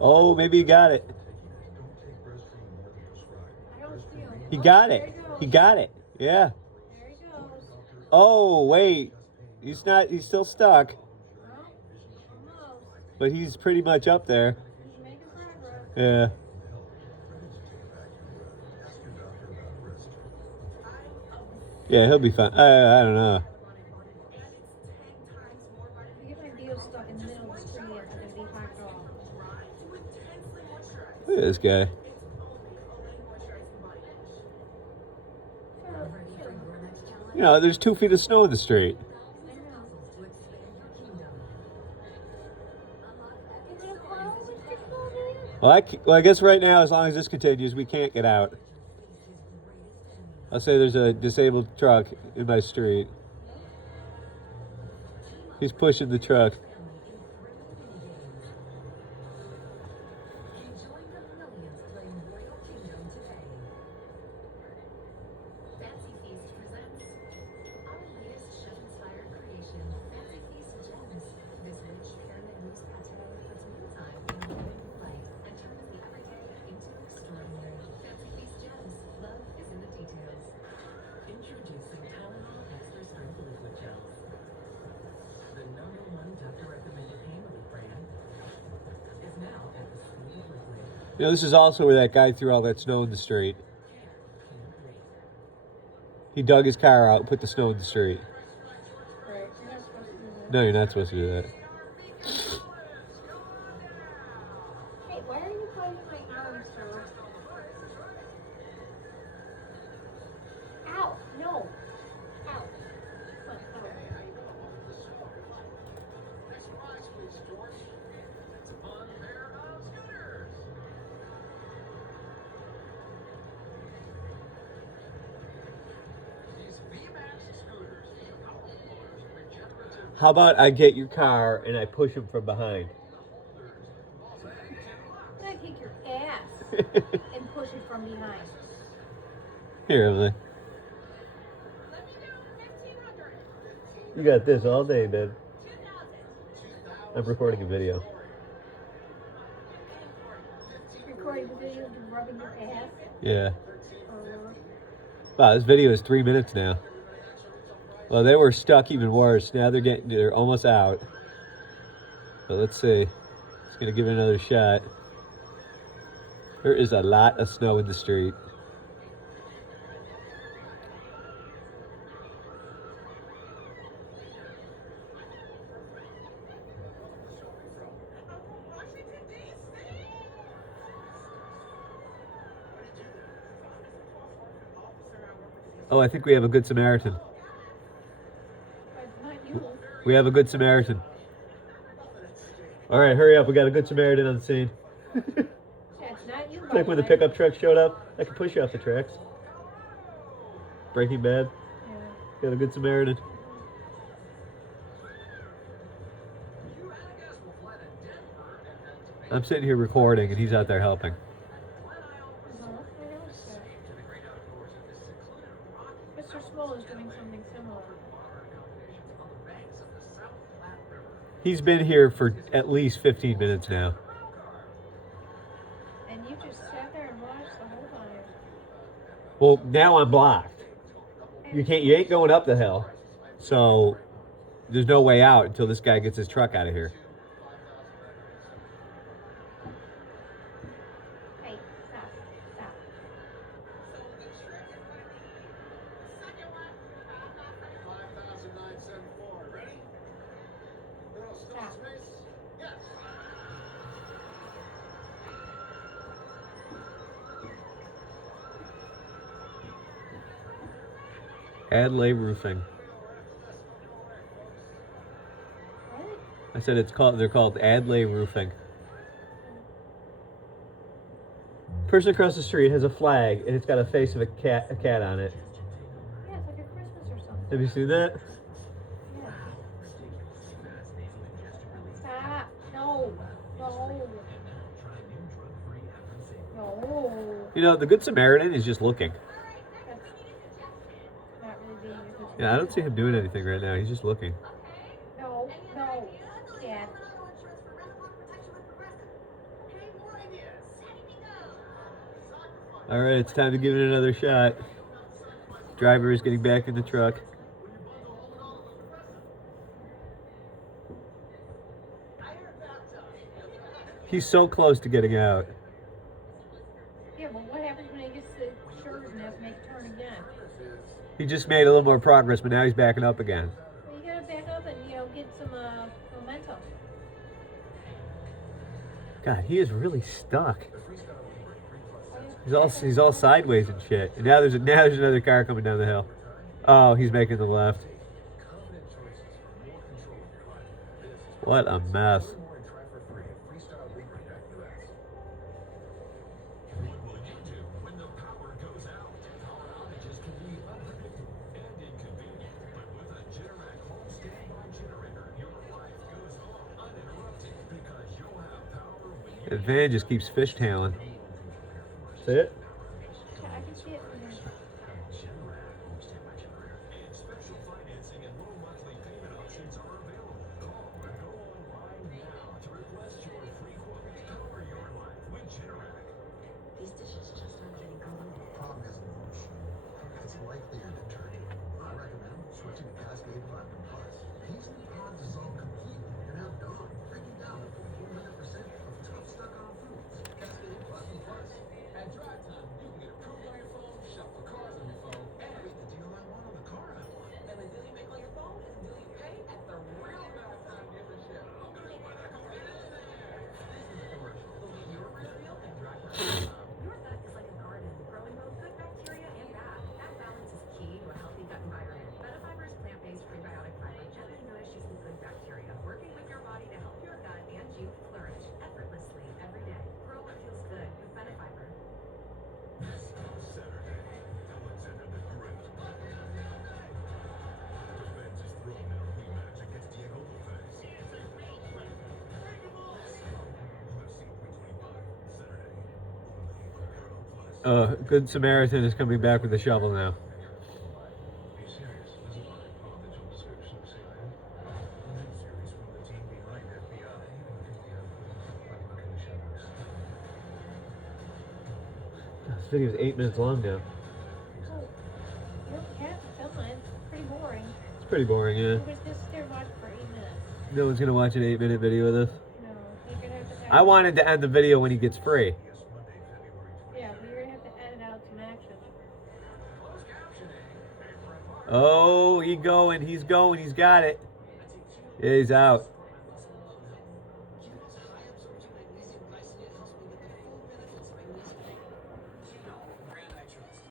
Oh, maybe he got it. He got it. He got it. Yeah. There he goes. Oh, wait. He's not, he's still stuck. Well, almost. But he's pretty much up there. He's making progress. Yeah. Yeah, he'll be fine. I don't know. If you get my deal stuck in the middle of the street, it's going to be hacked off. Look at this guy. You know, there's 2 feet of snow in the street. Well, I guess right now, as long as this continues, we can't get out. I'll say there's a disabled truck in my street. He's pushing the truck. You know, this is also where that guy threw all that snow in the street. He dug his car out and put the snow in the street. Right. You're not supposed to do that. No, you're not supposed to do that. Hey, why are you biting my arm, sir? Ow! No! Ow! Come on, How about I get your car and I push him from behind? I'm gonna kick your ass and push it from behind. Here, Emily. You got this all day, man. I'm recording a video. Recording the video of you rubbing your ass. Yeah. Or Wow, this video is 3 minutes now. Well, they were stuck even worse. Now they're almost out. But let's see. Just gonna give it another shot. There is a lot of snow in the street. Oh, I think we have a good Samaritan. but not you. We have a good Samaritan. All right, hurry up. We got a good Samaritan on the scene. That's not you. Like when the pickup truck showed up, I could push you off the tracks. Breaking Bad. Yeah. Got a good Samaritan. I'm sitting here recording and he's out there helping. Mr. Small is doing something similar. He's been here for at least 15 minutes now. And you just sat there and watched the whole time. Well, now I'm blocked. You ain't going up the hill. So there's no way out until this guy gets his truck out of here. Hey, stop. Stop. Stop. Adlai Roofing. What? I said they're called Adlai Roofing. Person across the street has a flag and it's got a face of a cat on it. Yeah, it's like a Christmas or something. Have you seen that? Yeah. Stop. No. No. No. You know, the Good Samaritan is just looking. That's not really being a good Yeah, I don't see him doing anything right now. He's just looking. No. No. Dad. All right, it's time to give it another shot. Driver is getting back in the truck. He's so close to getting out. Yeah, but what happens when he gets the shoulders and has to make a turn again? He just made a little more progress, but now he's backing up again. Well, you gotta back up and, get some momentum. God, he is really stuck. He's all sideways and shit. And now there's another car coming down the hill. Oh, he's making the left. What a mess. The van just keeps fishtailing. See it? Yeah, I can see it from here. These dishes just aren't getting unloaded. Problem isn't the machine. It's likelier detergent. I recommend switching to Cascade Platinum Plus. These new pods dissolve completely and have gone, breaking down up to 100% of tough stuck-on foods. Cascade Platinum Plus. At Drive Time, you can get approved on your phone, shop for cars on your phone, and Wait, the deal I want on the car I want. the deal you make on your phone is the deal you pay at the real Drive Time dealership. I'm gonna go buy that car. This is a commercial. Believe your real deal at DriveTime.com. Your gut is like a garden, growing both good bacteria and bad. That balance is key to a healthy gut environment. Benefiber's plant-based prebiotic fiber gently nourishes the good bacteria, working with your body to help your gut and you flourish effortlessly every day. Grow what feels good with Benefiber. This Saturday, Alexander the Great defends his throne in a rematch against Diego Lopez. UFC 325, Saturday, only on Paramount Plus. Good Samaritan is coming back with a shovel now. Be serious. This is not a confidential description of CIA. A new series from the team behind FBI. Look in the shadows. This video is 8 minutes long now. Oh, you don't have to film it. It's pretty boring. It's pretty boring, yeah. Nobody's gonna sit there and watch it for 8 minutes. No one's gonna watch an 8-minute video of this. No, you're gonna have to. I wanted to end the video when he gets free. Yes, Monday, February 20th. Yeah, but you're gonna have to edit out some action. Closed captioning. Oh, he's going, he's got it. Yeah, he's out.